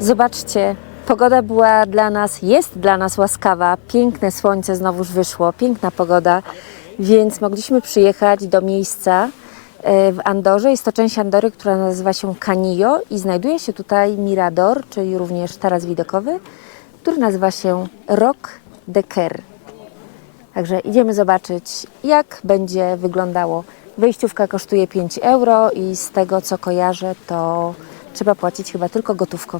Zobaczcie, pogoda była jest dla nas łaskawa. Piękne słońce znowuż wyszło, piękna pogoda, więc mogliśmy przyjechać do miejsca w Andorze. Jest to część Andory, która nazywa się Canillo i znajduje się tutaj Mirador, czyli również taras widokowy, który nazywa się Roc de Quer. Także idziemy zobaczyć, jak będzie wyglądało. Wejściówka kosztuje 5 euro i z tego, co kojarzę, to trzeba płacić chyba tylko gotówką.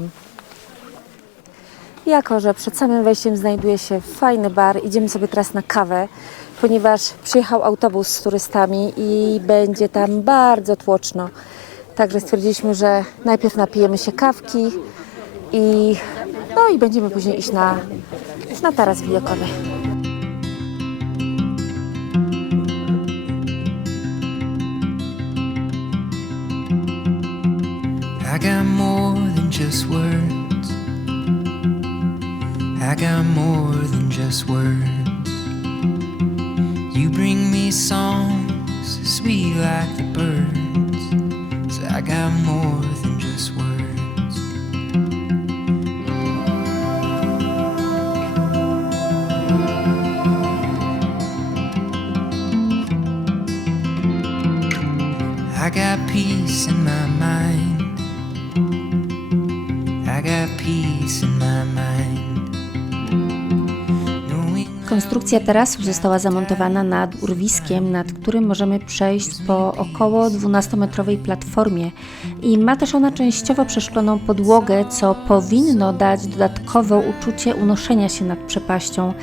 Jako że przed samym wejściem znajduje się fajny bar, idziemy sobie teraz na kawę, ponieważ przyjechał autobus z turystami i będzie tam bardzo tłoczno. Także stwierdziliśmy, że najpierw napijemy się kawki i będziemy później iść na taras widokowy. I got more than just words. I got more than just words. You bring me songs sweet like the birds. So I got more than just words. I got peace in my mind. I got peace in my mind. Konstrukcja tarasu została zamontowana nad urwiskiem, nad którym możemy przejść po około 12-metrowej platformie i ma też ona częściowo przeszkloną podłogę, co powinno dać dodatkowo uczucie unoszenia się nad przepaścią.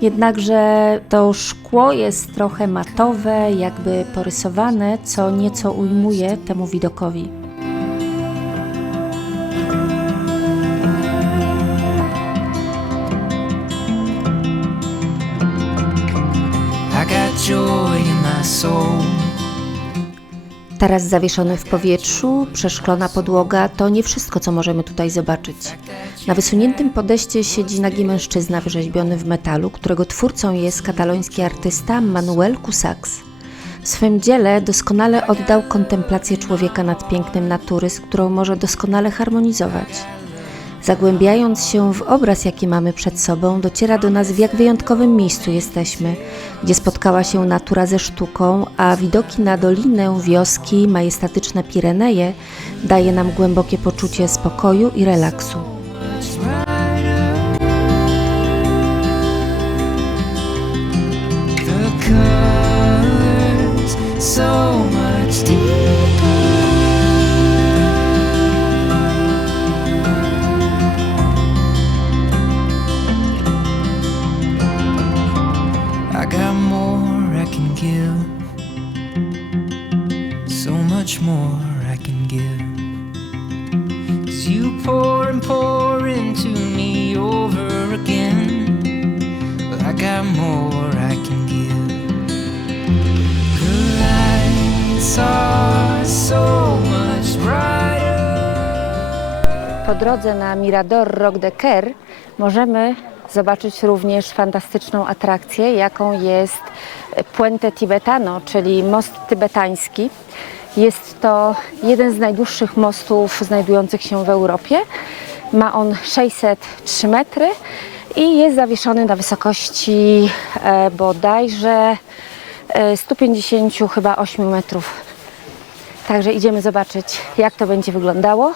Jednakże to szkło jest trochę matowe, jakby porysowane, co nieco ujmuje temu widokowi. Joy in my soul. Taras zawieszony w powietrzu, przeszklona podłoga to nie wszystko, co możemy tutaj zobaczyć. Na wysuniętym podejście siedzi nagi mężczyzna wyrzeźbiony w metalu, którego twórcą jest kataloński artysta Manuel Cusax. W swym dziele doskonale oddał kontemplację człowieka nad pięknem natury, z którą może doskonale harmonizować. Zagłębiając się w obraz, jaki mamy przed sobą, dociera do nas, w jak wyjątkowym miejscu jesteśmy, gdzie spotkała się natura ze sztuką, a widoki na dolinę, wioski, majestatyczne Pireneje daje nam głębokie poczucie spokoju i relaksu. More I can give, 'cause you pour and pour into me over again. Well, I got more I can give. The lights are so much brighter. Po drodze na Mirador Roc de Quer możemy zobaczyć również fantastyczną atrakcję, jaką jest Puente Tibetano, czyli most tybetański. Jest to jeden z najdłuższych mostów znajdujących się w Europie. Ma on 603 metry i jest zawieszony na wysokości bodajże 158 metrów. Także idziemy zobaczyć, jak to będzie wyglądało.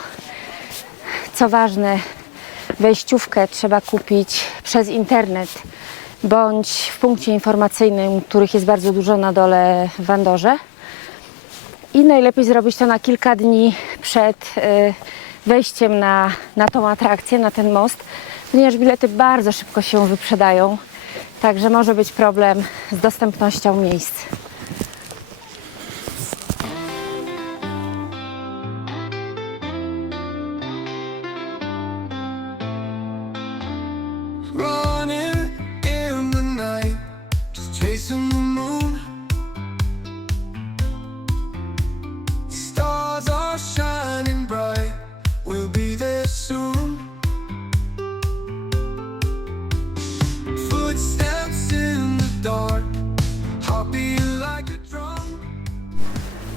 Co ważne, wejściówkę trzeba kupić przez internet bądź w punkcie informacyjnym, których jest bardzo dużo na dole w Andorze. I najlepiej zrobić to na kilka dni przed wejściem na tą atrakcję, na ten most, ponieważ bilety bardzo szybko się wyprzedają, także może być problem z dostępnością miejsc.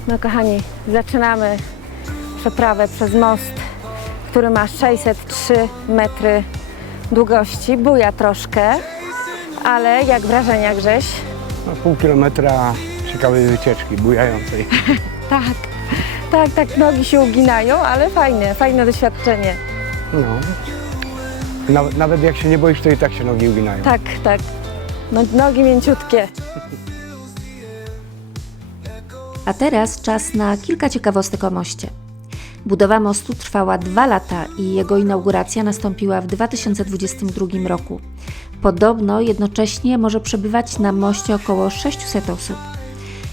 No kochani, zaczynamy przeprawę przez most który ma 603 metry długości. Buja troszkę, ale jak wrażenia, Grześ? No, pół kilometra ciekawej wycieczki, bujającej. Tak, nogi się uginają, ale fajne doświadczenie. No. Nawet jak się nie boisz, to i tak się nogi uginają. Tak. No, nogi mięciutkie. A teraz czas na kilka ciekawostek o moście. Budowa mostu trwała 2 lata i jego inauguracja nastąpiła w 2022 roku. Podobno jednocześnie może przebywać na moście około 600 osób.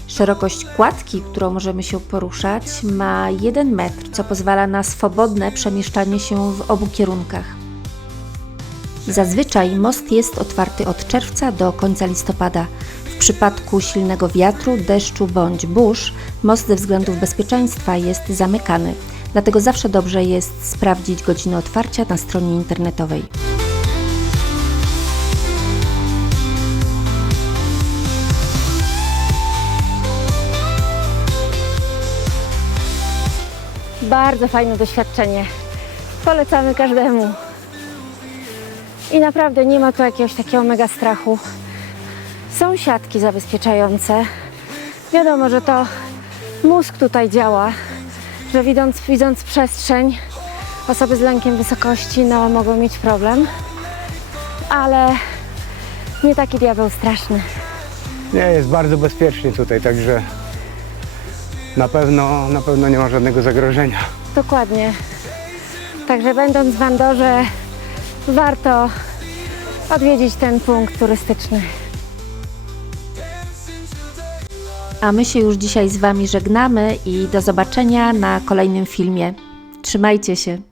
Szerokość kładki, którą możemy się poruszać, ma 1 metr, co pozwala na swobodne przemieszczanie się w obu kierunkach. Zazwyczaj most jest otwarty od czerwca do końca listopada. W przypadku silnego wiatru, deszczu bądź burz, most ze względów bezpieczeństwa jest zamykany. Dlatego zawsze dobrze jest sprawdzić godziny otwarcia na stronie internetowej. Bardzo fajne doświadczenie. Polecamy każdemu. I naprawdę nie ma tu jakiegoś takiego mega strachu. Są siatki zabezpieczające. Wiadomo, że to mózg tutaj działa, że widząc przestrzeń, osoby z lękiem wysokości mogą mieć problem, ale nie taki diabeł straszny. Nie, jest bardzo bezpiecznie tutaj, także na pewno nie ma żadnego zagrożenia. Dokładnie. Także będąc w Andorze, warto odwiedzić ten punkt turystyczny. A my się już dzisiaj z Wami żegnamy i do zobaczenia na kolejnym filmie. Trzymajcie się!